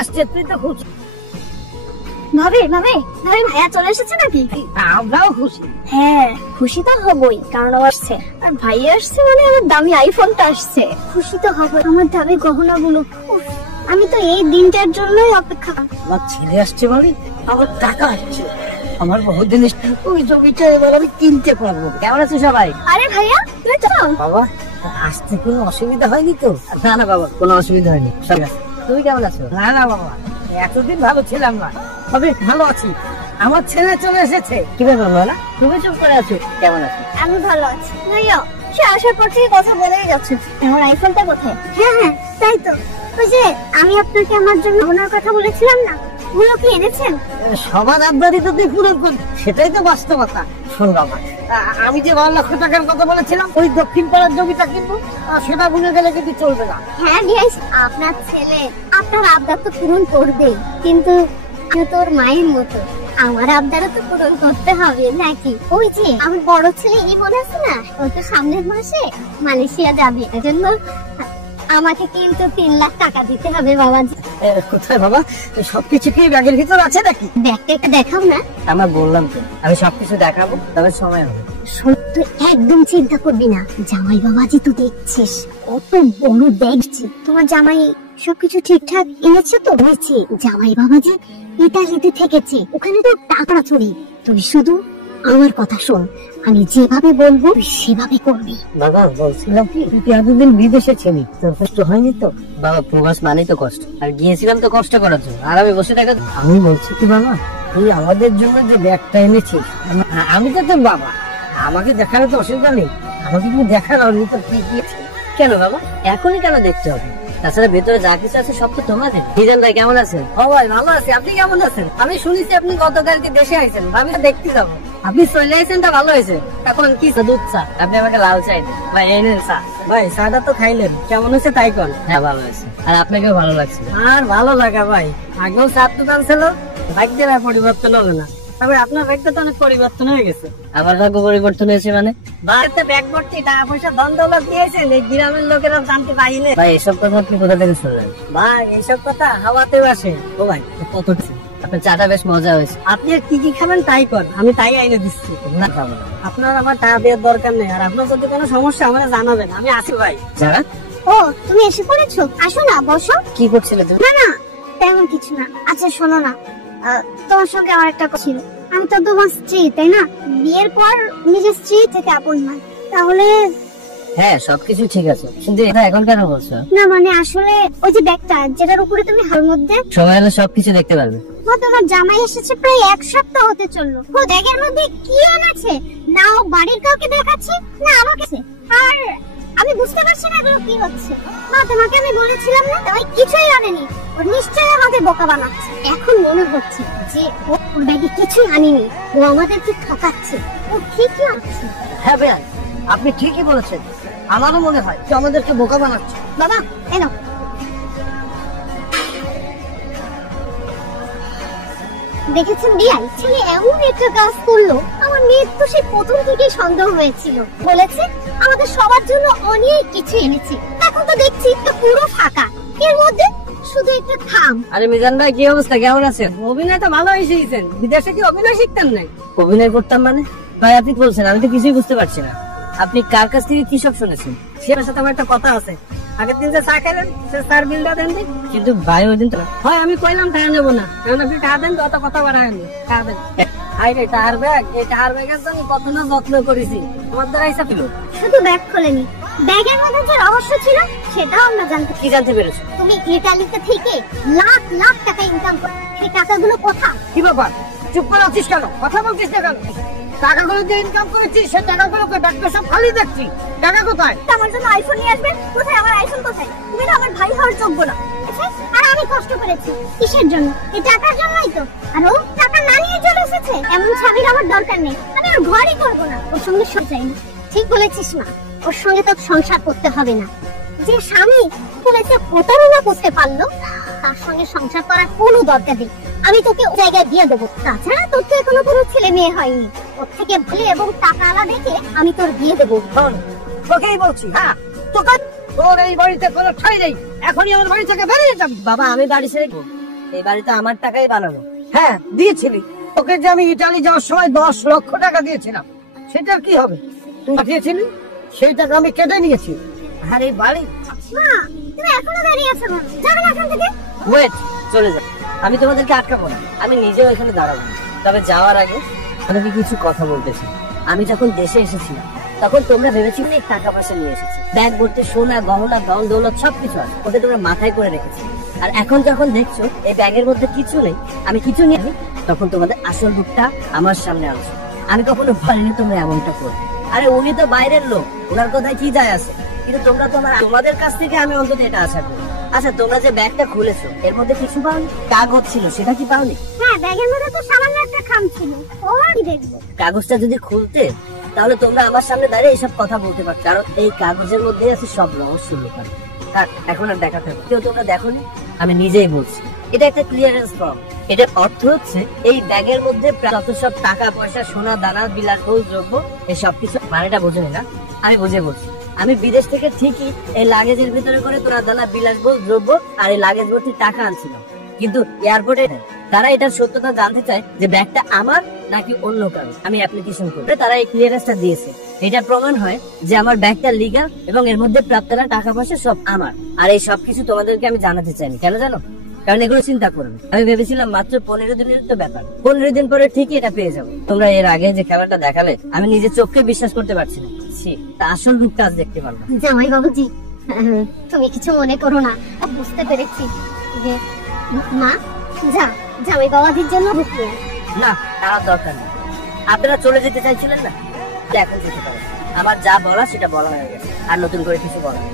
আসছে, তুই তো খুশি? ভাবি ভাবি ভাবি, ভাইয়া চলে এসেছে নাকি? আমরাও খুশি। হ্যাঁ, খুশি তো হবই, কারণ ও আসছে। আর ভাইয়া আসছে মানে আমার দামি আইফোনটা আসছে। খুশি তো হবে। আমার দামি গহনাগুলো, আমি তো এই দিনটার জন্যই অপেক্ষা। আমার ছেলে আসছে মানে আমার টাকা আসছে। আমার বহুদিন ওই জমিটা এবার আমি কিনতে পারবো। কেমন আছো সবাই? আরে ভাইয়া, তুমি তো বাবা আসতে কোনো অসুবিধা হয়নি তো? না না বাবা, কোনো অসুবিধা হয়নি। তুমি কেমন আছো? না না বাবা, এতদিন ভালো ছিলাম না, তবে ভালো আছি। আমার ছেলে চলে এসেছে। কি ব্যাপার বলা, তুমি চুপ করে আছো? কেমন আছো? আমি ভালো আছি। ভাইয়া সে আসার পর থেকে কথা বলেই যাচ্ছে, আমার আইফোনটা কোথায়? হ্যাঁ হ্যাঁ, তাই তো। ওই যে আমি আপনাকে আমার জন্য ওনার কথা বলেছিলাম না, ওগুলো কি এনেছেন? সবার আবদারি তো তুই পূরণ করবি, সেটাই তো বাস্তবতা। শোন বাবা, আমি যে 12 লক্ষ টাকার কথা বলেছিলাম ওই দক্ষিণ পাড়ার জমিটা কিন্তু সেটা ভুলে গেলে কিন্তু চলবে না। হ্যাঁ ডিয়াইস, আপনার ছেলে আপনার আবদার তো পূরণ করবেই, কিন্তু তোর মায়ের মতো আমার আবদারও তো পূরণ করতে হবে নাকি? ওই যে আমার বড় ছেলে ইমন আছে না, ও তো সামনের মাসে মালয়েশিয়া যাবে, এজন্য আমাকে কিন্তু 3 লাখ টাকা দিতে হবে বাবাজি। কোথায় বাবা? সবকিছু কি ব্যাগের ভিতর আছে নাকি? ব্যাগটা দেখাও না। আমার বললাম তো আমি সবকিছু দেখাবো, তবে সময় হবে। সত্য, একদম চিন্তা করবি না। জামাই বাবাজি তো দেখছিস কত বড় দেখছি। তোমার জামাই সবকিছু ঠিকঠাক এনেছে তো? হয়েছে। জামাই বাবাজি ইতালিতে থেকেছে, ওখানে তো টাকা চুরি। তুই শুধু আমার কথা শোন, আমি যেভাবে বলবো সেভাবে করবি। বাবা বলছিলাম কি, তুই এতদিন বিদেশে ছিলি, তোর কষ্ট হয়নি তো? বাবা প্রবাস মানেই তো কষ্ট, আর গিয়েছিলাম তো কষ্ট করার জন্য, আর আমি বসে থাকা। আমি বলছি কি বাবা, তুই আমাদের জন্য যে ব্যাগটা এনেছিস, আমি তো তোর বাবা, আমাকে দেখানো তো অসুবিধা নেই। আমাকে কিন্তু দেখানো তো কি দিয়েছে। কেন বাবা, এখনই কেন দেখতে হবে? তাছাড়া ভেতরে যা কিছু আছে সব তো তোমাদের। ডিজাইন ভাই কেমন আছেন? ও ভাই ভালো আছে, আপনি কেমন আছেন? আমি শুনেছি আপনি গতকালকে দেশে আইছেন, আমি দেখতে যাবো। আপনি চলে আইছেন, তা ভালো হয়েছে। এখন কি দুধ চা? আপনি আমাকে লাল চাই দেন ভাই, এনেন চা। ভাই চাটা তো খাইলেন, কেমন হয়েছে তাই কোন? হ্যাঁ ভালো হয়েছে, আর আপনাকেও ভালো লাগছে। আর ভালো লাগা ভাই, আগেও চার দোকান ছিল, ভাগ্যের আর পরিবর্তন হলো না। তবে আপনার ভাগ্য তো অনেক পরিবর্তন হয়ে গেছে। আমার ভাগ্য পরিবর্তন হয়েছে মানে? বাড়িতে ব্যাগ ভর্তি টাকা পয়সা ধন দৌলত দিয়েছেন, এই গ্রামের লোকেরা জানতে পাইলে। ভাই এসব কথা আপনি কোথা থেকে শুনলেন? ভাই এইসব কথা হাওয়াতেও আসে। ও ভাই কত আপনার চাটা বেশ মজা হয়েছে। আপনি কি কি খাবেন তাই কর, আমি তাই আইনে দিচ্ছি। না খাবো না। আপনার আমার টাকা দেওয়ার দরকার নেই, আর আপনার যদি কোনো সমস্যা আমাকে জানাবেন, আমি আছি ভাই। যারা ও তুমি এসে পড়েছো, আসো না বসো। কি করছিলে তুমি? না না তেমন কিছু না। আচ্ছা শোনো না, তোমার সঙ্গে আমার একটা কথা ছিল। আমি তো তোমার স্ত্রী, তাই না? বিয়ের পর নিজের স্ত্রী থেকে আপন না, তাহলে? হ্যাঁ সবকিছু ঠিক আছে, কিন্তু এটা এখন কেন বলছো? না মানে আসলে ওই যে ব্যাগটা যেটার উপরে তুমি হার মধ্যে, সময় হলে সবকিছু দেখতে পারবে। তোমার জামাই এসেছে প্রায় 1 সপ্তাহ হতে চললো। ও ব্যাগের মধ্যে কি এনেছে, না ও বাড়ির কাউকে দেখাচ্ছে না আমাকে, আর আমি বুঝতে পারছি না এগুলো কি হচ্ছে। মা তোমাকে আমি বলেছিলাম না, ওই কিছুই আনেনি, ও নিশ্চয়ই আমাদের বোকা বানাচ্ছে। এখন মনে হচ্ছে যে ও ব্যাগে কিছুই আনেনি, ও আমাদেরকে ঠকাচ্ছে। ও ঠিকই আছে। হ্যাঁ ভাই, আপনি ঠিকই বলেছেন, আমারও মনে হয় যে আমাদেরকে বোকা বানাচ্ছে। বাবা এনো, দেখেছেন বিয়াই ছেলে এমন একটা কাজ করলো, আমার মেয়ের তো সেই প্রথম থেকেই সন্দেহ হয়েছিল। বলেছে আমাদের সবার জন্য অনেক কিছু এনেছে, এখন তো দেখছি একটা পুরো ফাঁকা, এর মধ্যে শুধু একটা থাম। আরে মিজান ভাই কি অবস্থা, কেমন আছেন? অভিনয় তো ভালো শিখেছেন, বিদেশে কি অভিনয় শিখতেন নাই? অভিনয় করতাম মানে? ভাই আপনি বলছেন, আমি তো কিছুই বুঝতে পারছি না। আপনি কার কাছ থেকে কি সব শুনেছেন? সেটার সাথে আমার একটা কথা আছে, আগের দিন যে চা খাইলেন সে চার বিলটা দেন। কিন্তু ভাই ওই দিন তো হয় আমি কইলাম টাকা নেবো না, এখন আপনি টাকা দেন, অত কথা বাড়ায় টাকা দেন। আরে টায়ার ব্যাগ, এই টায়ার ব্যাগের জন্য কত না যত্ন করেছি, তোমার দ্বারা হিসাব ছিল। শুধু ব্যাগ খোলেনি, ব্যাগের মধ্যে যে রহস্য ছিল সেটাও আমরা জানতে। কি জানতে পেরেছো? তুমি ইতালিতে থেকে লাখ লাখ টাকা ইনকাম করো, সেই টাকাগুলো কোথায়? কি ব্যাপার, চুপ করে আছিস কেন? কথা বলছিস না কেন? টাকাগুলো যে ইনকাম করেছিস সে টাকাগুলোকে ব্যাগটা সব খালি দেখছি, টাকা কোথায়? আমার জন্য আইফোন নিয়ে আসবেন, কোথায় আমার আইফোন কোথায়? তুমি তো আমার ভাই হওয়ার যোগ্য না। আর আমি কষ্ট করেছি কিসের জন্য? এই টাকার জন্যই তো। আর ও টাকা না নিয়ে চলে এসেছে, এমন স্বামীর আমার দরকার নেই, আমি ওর ঘরই করবো না, ওর সঙ্গে চাই না। ঠিক বলেছিস মা, ওর সঙ্গে তো সংসার করতে হবে না। যে স্বামী বলেছে প্রতারণা করতে পারলো, তার সঙ্গে সংসার করার কোনো দরকার নেই। আমি তোকে ওই জায়গায় দিয়ে দেবো। তাছাড়া তোর তো এখনো কোনো ছেলে মেয়ে হয়নি, ওর থেকে ভালো এবং টাকা আলা দেখে আমি তোর দিয়ে দেবো। তোকেই বলছি, হ্যাঁ তোকে তোর এই বাড়িতে কোনো ঠাঁই নেই, এখনই আমার বাড়ি থেকে বেরিয়ে যাবি। বাবা আমি বাড়ি ছেড়ে এই বাড়িতে আমার টাকাই বানানো। হ্যাঁ দিয়েছিলি, তোকে যে আমি ইটালি যাওয়ার সময় 10 লক্ষ টাকা দিয়েছিলাম, সেটা কি হবে? তুই পাঠিয়েছিলি, সেই টাকা আমি কেটে নিয়েছি। আর এই বাড়ি মা তুমি এখনো দাঁড়িয়ে আছো কেন? যাবে না এখান থেকে? ওয়েট, চলে যা, আমি তোমাদেরকে আটকাবো না, আমি নিজেও এখানে দাঁড়াবো। তবে যাওয়ার আগে আমাকে কিছু কথা বলতেছি। আমি যখন দেশে এসেছিলাম তখন তোমরা ভেবেছিলে টাকা পয়সা নিয়ে এসেছি, ব্যাগ ভর্তি সোনা গহনা ধন দৌলত সবকিছু আছে, ওটা তোমরা মাথায় করে রেখেছি। আর এখন যখন দেখছো এই ব্যাগের মধ্যে কিছু নেই, আমি কিছু নিয়ে তখন তোমাদের আসল রূপটা আমার সামনে আনছো। আমি কখনো ভাবিনি তোমরা এমনটা করবে। আরে উনি তো বাইরের লোক, ওনার কথায় কি যায় আছে, কিন্তু তোমরা তোমাদের কাছ থেকে আমি অন্তত এটা আশা করি। আচ্ছা তোমরা যে ব্যাগটা খুলেছো এর মধ্যে কিছু পাওনি? কাগজ ছিল, সেটা কি পাওনি? হ্যাঁ ব্যাগের মধ্যে তো সামান্য একটা খাম ছিল, ও আর কি দেখবো। কাগজটা যদি খুলতে তাহলে তোমরা আমার সামনে দাঁড়িয়ে এইসব কথা বলতে পারতো, কারণ এই কাগজের মধ্যে আছে সব রহস্য লুকানো। আর এখন আর দেখা থাকবে, কেউ তোমরা দেখোনি, আমি নিজেই বলছি। এটা একটা ক্লিয়ারেন্স ফর্ম। এটার অর্থ হচ্ছে এই ব্যাগের মধ্যে যত সব টাকা পয়সা সোনা দানা বিলাসবহুল দ্রব্য এই সবকিছু, মানেটা বোঝেনি না? আমি বুঝে বলছি। আমি বিদেশ থেকে ঠিকই এই লাগেজের ভিতরে করে সোনা দানা বিলাসবহুল দ্রব্য আর এই লাগেজ ভর্তি টাকা আনছিলাম, কিন্তু এয়ারপোর্টে তারা এটার সত্যতা জানতে চায় যে ব্যাগটা আমার নাকি অন্য কারো। আমি অ্যাপ্লিকেশন করি, তারা এই ক্লিয়ারেন্সটা দিয়েছে। এটা প্রমাণ হয় যে আমার ব্যাগটা লিগ্যাল এবং এর মধ্যে প্রাপ্তরা টাকা পয়সা সব আমার। আর এই সবকিছু তোমাদেরকে আমি জানাতে চাইনি, কেন জানো? কারণ এগুলো চিন্তা করুন, আমি ভেবেছিলাম মাত্র 15 দিনের তো ব্যাপার, 15 দিন পরে ঠিকই এটা পেয়ে যাবো। তোমরা এর আগে যে খেলাটা দেখালে আমি নিজের চোখকে বিশ্বাস করতে পারছি না। তা আসল রূপটা আজ দেখতে পারলাম। জামাই বাবুজি তুমি কিছু মনে করো না, বুঝতে পেরেছি যে মা যা জামাই বাবাজির জন্য ঢুকিয়ে না, তার দরকার নেই। আপনারা চলে যেতে চাইছিলেন না, এখন যেতে পারেন। আমার যা বলা সেটা বলা হয়ে গেছে, আর নতুন করে কিছু বলা নেই।